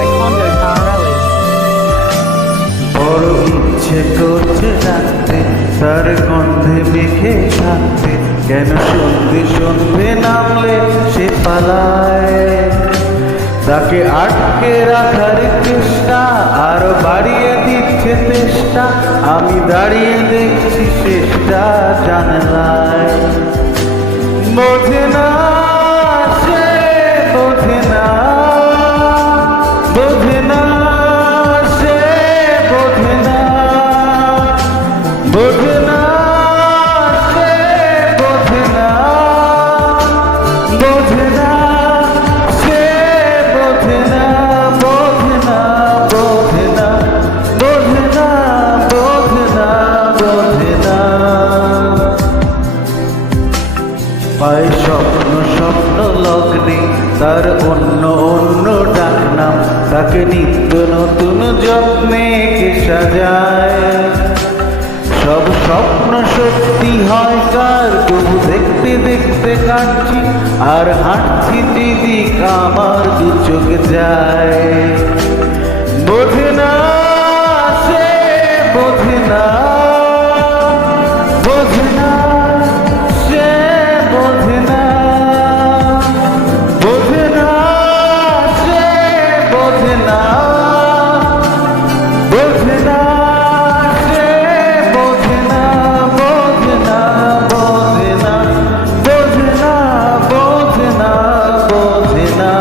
by Kondo Carelli. বড় ইচ্ছে করছে ডাকতে, তার গন্ধে মেখে থাকতে, কেন সন্ধে সন্ধে নামলে সে পালায়। তাকে আটকে রাখার চেষ্টা আরো বাড়িয়ে দিচ্ছে চেষ্টা, আমি দাঁড়িয়ে দেখছি শেষটা জানলায়। বোঝে না সে, বোঝে না, বোঝে না সে, বোঝে না, বোঝে না সে, বোঝে না, বোঝে না সে, বোঝে না, বোঝে না, বোঝে না, বোঝে না, বোঝে না, বোঝে না। পায় স্বপ্ন স্বপ্ন লগ্নে তার অন্য অন্য ডাকনাম, তাকে নিত্য নতুন যত্নে কে সাজায়। সব স্বপ্ন সত্যি হয় কার, তবু দেখতে দেখতে কাটছি আর হাঁটছি যেদিক আমার দু চোখ যায়। বোঝে না সে, বোঝে না, বোঝে না সে, বোঝে না, বোঝে না সে, বোঝে না, বোঝে না সে, বোঝে না, বোঝে না, বোঝে না, বোঝে না, বোঝে না, বোঝে না।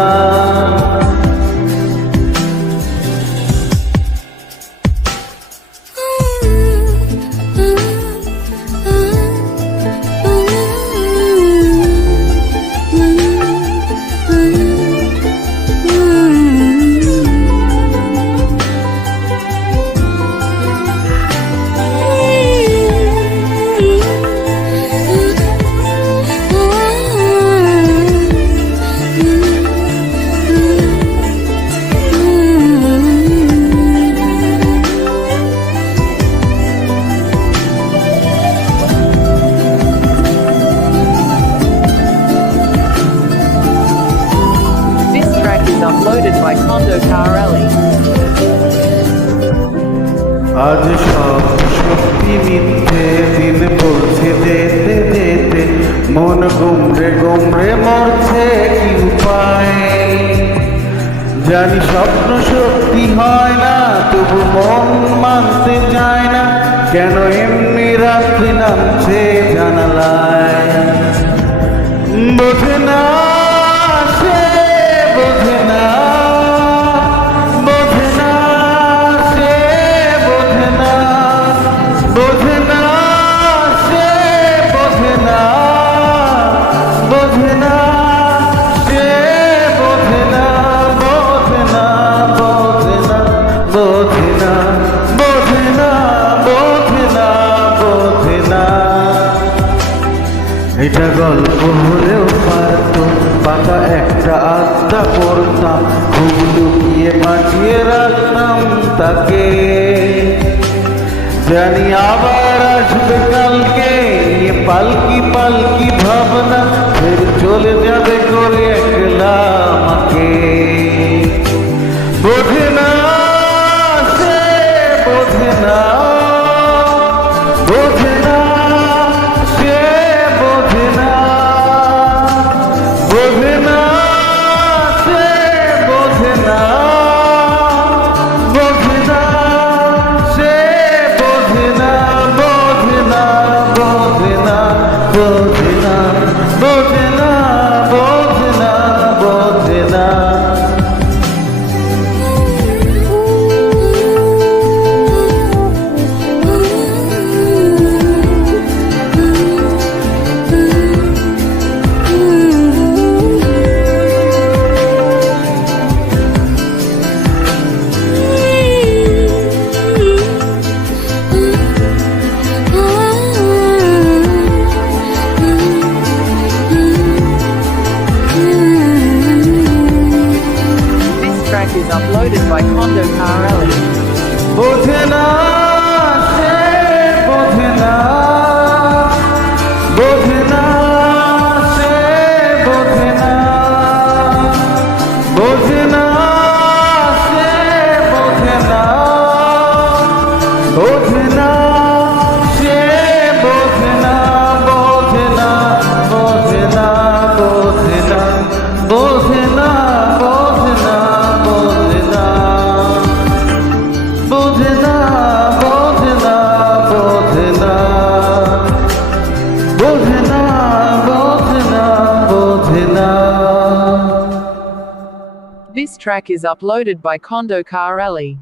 This track is uploaded by Kondo Carelli. আজ সব সত্যি মিথ্যে দিন বলছে যেতে যেতে, মন গুমড়ে গুমড়ে মরছে কি উপায়। জানি স্বপ্ন সত্যি হয় না, তবু মন মানতে চায় না, কেন এমনি রাত্রি নামছে জানালায়। বোঝে না সে, বোঝে না, বোঝে না সে, বোঝে না, বোঝে না সে, বোঝে না, বোঝে না সে, বোঝে না, বোঝে না, বোঝে না, বোঝে না, বোঝে না, বোঝে না, বোঝে না। এটা গল্প হলেও পারতো, পাতা একটা আড্ডা করতাম, খুব লুকিয়ে বাঁচিয়ে রাখতাম তাকে। জানি আবার আসবে কালকে, নিয়ে পালকি পালকি ভাবনা, ফের চলে যাবে করে একলা আমাকে। বোঝে না সে, বোঝে না, বোঝে না সে, বোঝে না, বোঝে না সে, বোঝে না, বোঝে না সে, বোঝে না, বোঝে না, বোঝে না, বোঝে না, বোঝে না, This track is uploaded by Kondo Car Alley.